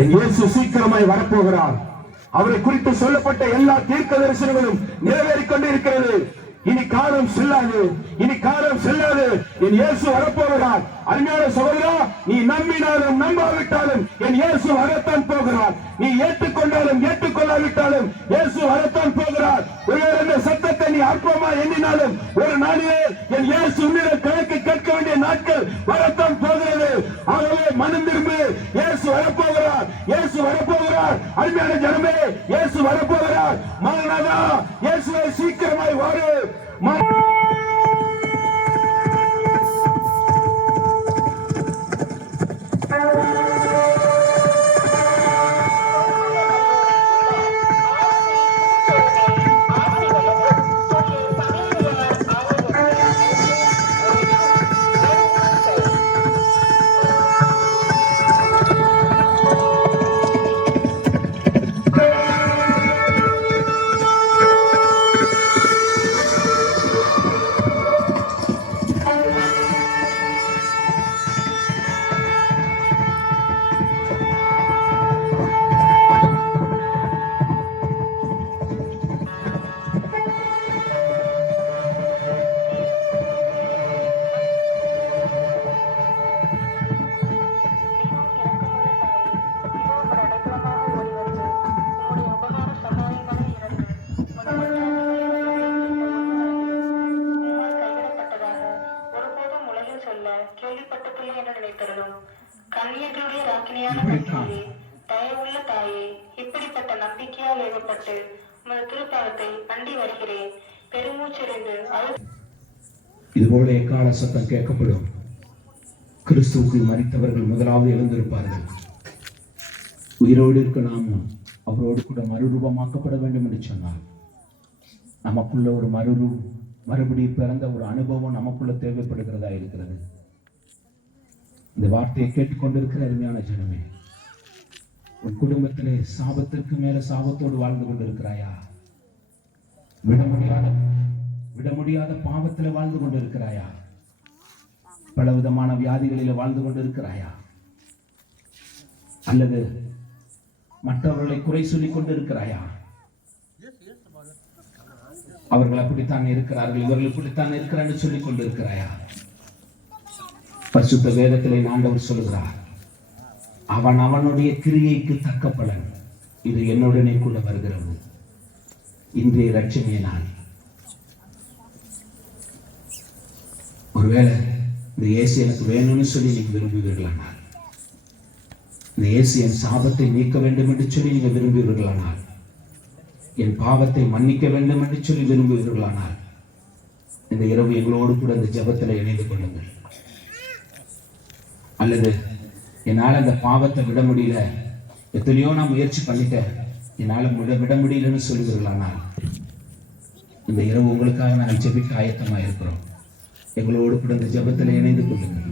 என் இயேசு சீக்கிரமாய் வரப்போகிறார். அவரை குறித்து சொல்லப்பட்ட எல்லா தீர்க்க தரிசனங்களும் நிறைவேறிக் கொண்டிருக்கிறது. இனி காலம் செல்லாது, இனி காலம் செல்லாது. என் இயேசு வரப்போகிறார். அருமையான சகோதரா, நீ நம்பினாலும் நம்பாவிட்டாலும் என் இயேசு வரத்தான் போகிறார். நீ ஏற்றுக்கொண்டாலும் ஏற்றுக்கொள்ளாவிட்டாலும் இயேசு வரத்தான் போகிறார். ஒருவேளை இந்த சத்தத்தை நீ அற்பமா எண்ணினாலும் ஒரு நாளிலே என் இயேசு உன்னிடம் கணக்கு கேட்க வேண்டிய நாட்கள் வரத்தான் போகிறது. ஆகவே மனம் திரும்பு, இயேசு வரப்போகிறார், இயேசு வரப்போகிறார். அருமையான ஜனமே, இயேசு வரப்போகிறார். மாரநாதா, இயேசுவை சீக்கிரமாய் வாரு. கண்ணியத்துடைய ராக்கினியான நம்பிக்கையே, தயவுள்ள தாயே, இப்படிப்பட்ட நம்பிக்கையால் ஏவப்பட்டு உமது திருப்பாதத்தை அண்டி வருகிறேன். பெருமூச்செறிந்து இதுபோல எக்கால சத்தம் கேட்கப்படும். கிறிஸ்துவுக்குள் மரித்தவர்கள் முதலாவது எழுந்திருப்பார்கள். உயிரோடு இருக்க நாமும் அவரோடு கூட மறுரூபமாக்கப்பட வேண்டும் என்று சொன்னார். நமக்குள்ள ஒரு மறுபடியும் பிறந்த ஒரு அனுபவம் நமக்குள்ள தேவைப்படுகிறதா இருக்கிறது. இந்த வார்த்தையை கேட்டுக்கொண்டிருக்கிற அருமையான ஜனமே, உன் குடும்பத்திலே சாபத்திற்கு மேல சாபத்தோடு வாழ்ந்து கொண்டிருக்கிறாயா? விட முடியாத பாவத்தில் வாழ்ந்து கொண்டிருக்கிறாயா? பலவிதமான வியாதிகளில் வாழ்ந்து கொண்டிருக்கிறாயா? அல்லது மற்றவர்களை குறை சொல்லிக் கொண்டிருக்கிறாயா? அவர்கள் அப்படித்தான் இருக்கிறார்கள், இவர்கள் இப்படித்தான் இருக்கிறார்கள் சொல்லிக் கொண்டிருக்கிறாயா? பரிசுத்த வேதத்திலே ஆண்டவர் சொல்கிறார், அவன் அவனுடைய கிரியைக்கு தக்க பலன் இது என்னுடனே கூட வருகிறது. இன்றைய ரட்சணிய நாள். ஒருவேளை இந்த இயேசு எனக்கு வேணும்னு சொல்லி நீங்க விரும்புவீர்களானால், இந்த இயேசு என் சாபத்தை நீக்க வேண்டும் என்று சொல்லி நீங்க விரும்புவீர்களானால், என் பாவத்தை மன்னிக்க வேண்டும் என்று சொல்லி விரும்புவீர்களானால், இந்த இரவு எங்களோடு கூட இந்த ஜெபத்தில் இணைந்து கொள்ளுங்கள். அல்லது என்னால் அந்த பாவத்தை விட முடியல, எத்தனையோ நான் முயற்சி பண்ணிட்டேன், என்னால் விட முடியலன்னு சொல்லுவீர்களானால், இந்த இரவு உங்களுக்காக நாங்கள் ஜெபிக்க ஆயத்தமாக இருக்கிறோம். எங்களோடு கூட இந்த ஜெபத்தில் இணைந்து கொள்ளுங்கள்.